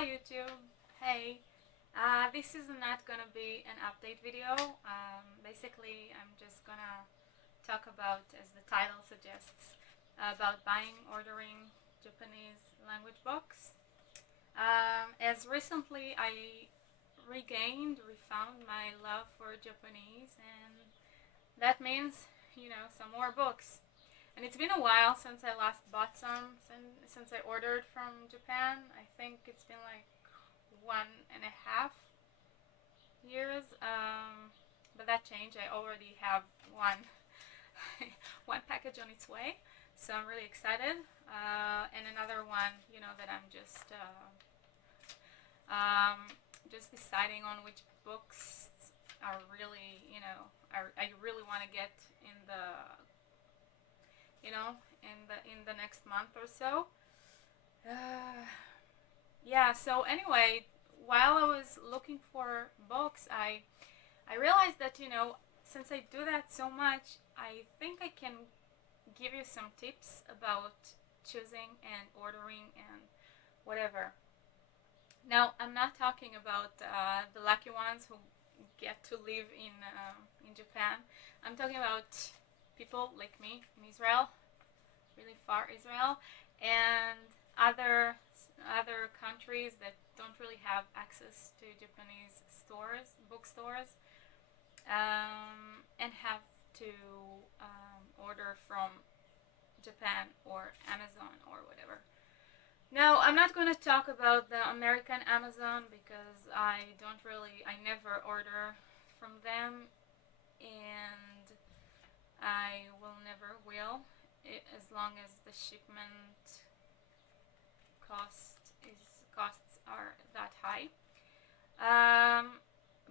Hi YouTube. Hey. This is not gonna be an update video. Basically, I'm just gonna talk about, as the title suggests, about buying, ordering Japanese language books. As recently I refound my love for Japanese, and that means, some more books. And it's been a while since I last bought some, since I ordered from Japan. I think it's been like 1.5 years. But that changed. I already have one one package on its way, so I'm really excited. And another one, that I'm just deciding on which books are really, I really want to get in the next month or so. Uh, yeah. So anyway, while I was looking for books, I realized that since I do that so much, I think I can give you some tips about choosing and ordering and whatever. Now, I'm not talking about the lucky ones who get to live in Japan. I'm talking about people like me in Israel, really far Israel, and other countries that don't really have access to Japanese bookstores, and have to order from Japan or Amazon or whatever. Now, I'm not going to talk about the American Amazon because I never order from them, and I will never will, as long as the shipment costs are that high.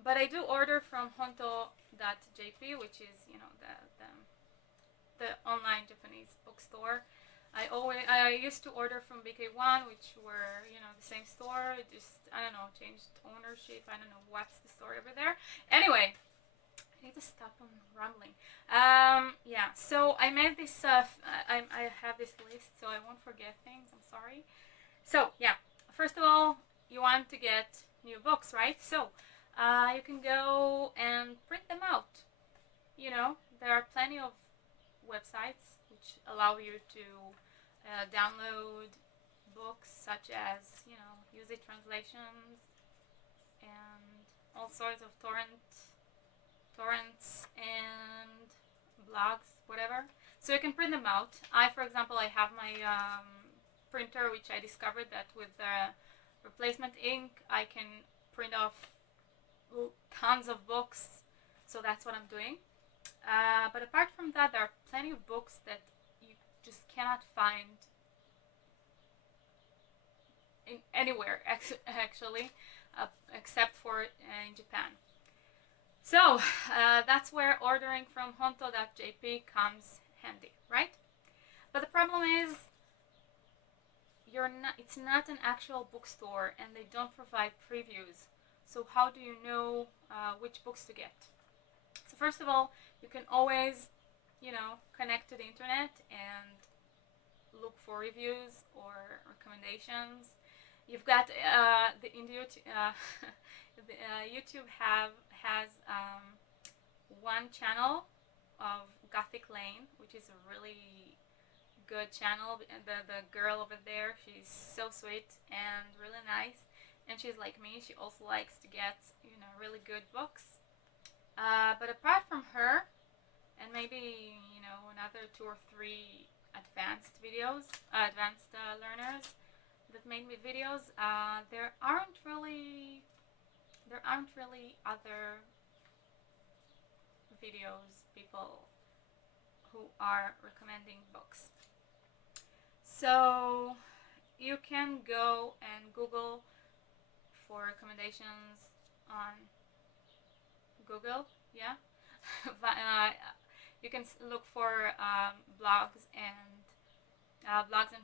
But I do order from Honto.jp, which is the online Japanese bookstore. I used to order from BK1, which were the same store. It just, I don't know, changed ownership. I don't know what's the story over there. Anyway, I need to stop on rambling. Yeah. So I made this. I have this list, so I won't forget things. I'm sorry. So yeah. First of all, you want to get new books, right? So you can go and print them out. There are plenty of websites which allow you to download books, such as UZ translations and all sorts of torrents and blogs, whatever. So you can print them out. For example, I have my printer, which I discovered that with replacement ink, I can print off tons of books. So that's what I'm doing. But apart from that, there are plenty of books that you just cannot find in anywhere, actually, except for in Japan. So that's where ordering from Honto.jp comes handy, right? But the problem is, it's not an actual bookstore, and they don't provide previews. So how do you know which books to get? So first of all, you can always, connect to the internet and look for reviews or recommendations. You've got YouTube has one channel of Gothic Lane, which is a really good channel. The girl over there, she's so sweet and really nice, and she's like me. She also likes to get really good books. But apart from her, and maybe another two or three advanced learners that made me videos, there aren't really other people who are recommending books. So you can go and Google for recommendations on Google, yeah. You can look for blogs and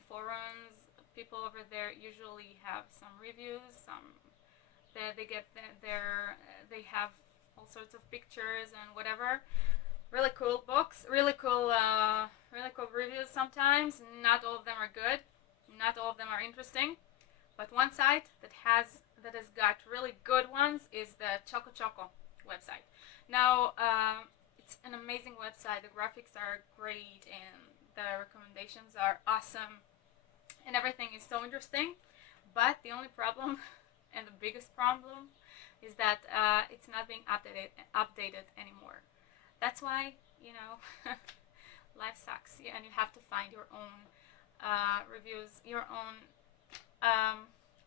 forums. People over there usually have some reviews. They have all sorts of pictures and whatever. Really cool books. Really cool reviews. Sometimes not all of them are good. Not all of them are interesting. But one site that has got really good ones is the Choco Choco website. Now, it's an amazing website. The graphics are great and the recommendations are awesome and everything is so interesting. But the only problem and the biggest problem is that it's not being updated anymore. That's why, you know, life sucks. Yeah, and you have to find your own reviews, your own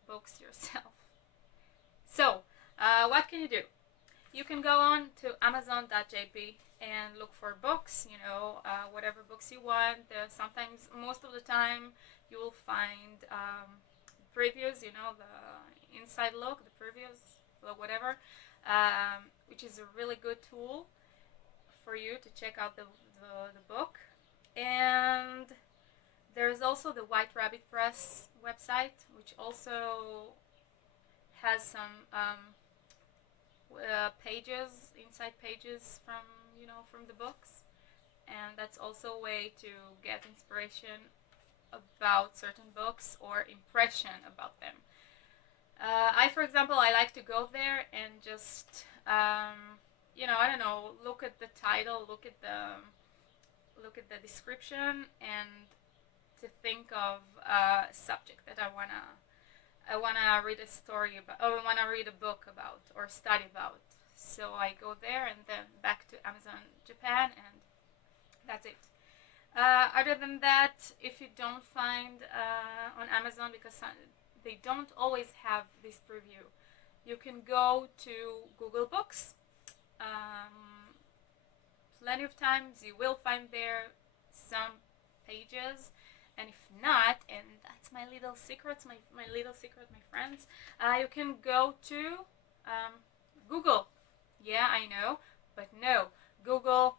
books yourself. So, what can you do? You can go on to Amazon.jp and look for books, you know, whatever books you want. Sometimes, most of the time, you will find previews, you know, the inside look, the previews, whatever, which is a really good tool for you to check out the book. And there's also the White Rabbit Press website, which also has some pages, inside pages from, you know, from the books, and that's also a way to get inspiration about certain books or impression about them. For example, I like to go there and just, you know, I don't know, look at the title, look at the description, and to think of a subject that I wanna read a story about, or wanna read a book about, or study about. So I go there and then back to Amazon Japan, and that's it. Other than that, if you don't find on Amazon, because they don't always have this preview, you can go to Google Books. Plenty of times you will find there some pages, and if not, and that's my little secret, my little secret, my friends, you can go to Google. Yeah, I know, but no, Google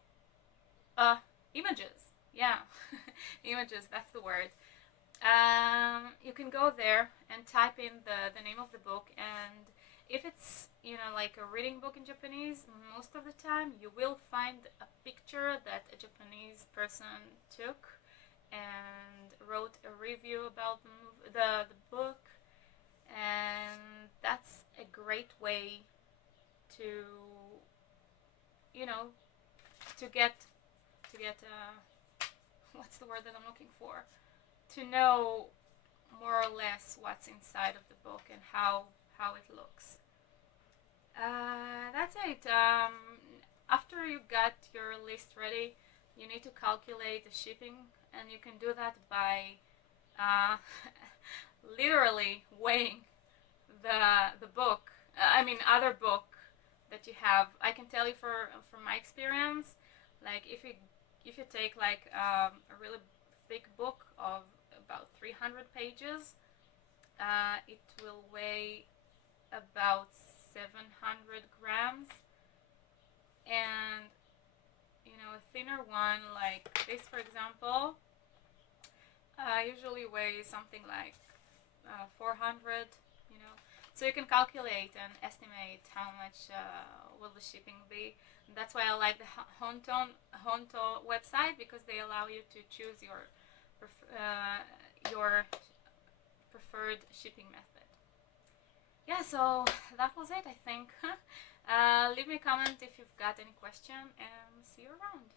images. Yeah, images, that's the word. You can go there and type in the name of the book, and if it's, you know, like a reading book in Japanese, most of the time you will find a picture that a Japanese person took and wrote a review about the book, and that's a great way to, you know, to get what's the word that I'm looking for, to know more or less what's inside of the book and how it looks. That's it. After you got your list ready, you need to calculate the shipping, and you can do that by uh, literally weighing the book. I mean, other book that you have. I can tell you from my experience, like if you take like a really thick book of about 300 pages, it will weigh about 700 grams, and you know, a thinner one like this, for example, usually weighs something like 400. You know, so you can calculate and estimate how much will the shipping be. That's why I like the Honto website, because they allow you to choose your preferred shipping method. Yeah, so that was it, I think. Leave me a comment if you've got any question, and see you around.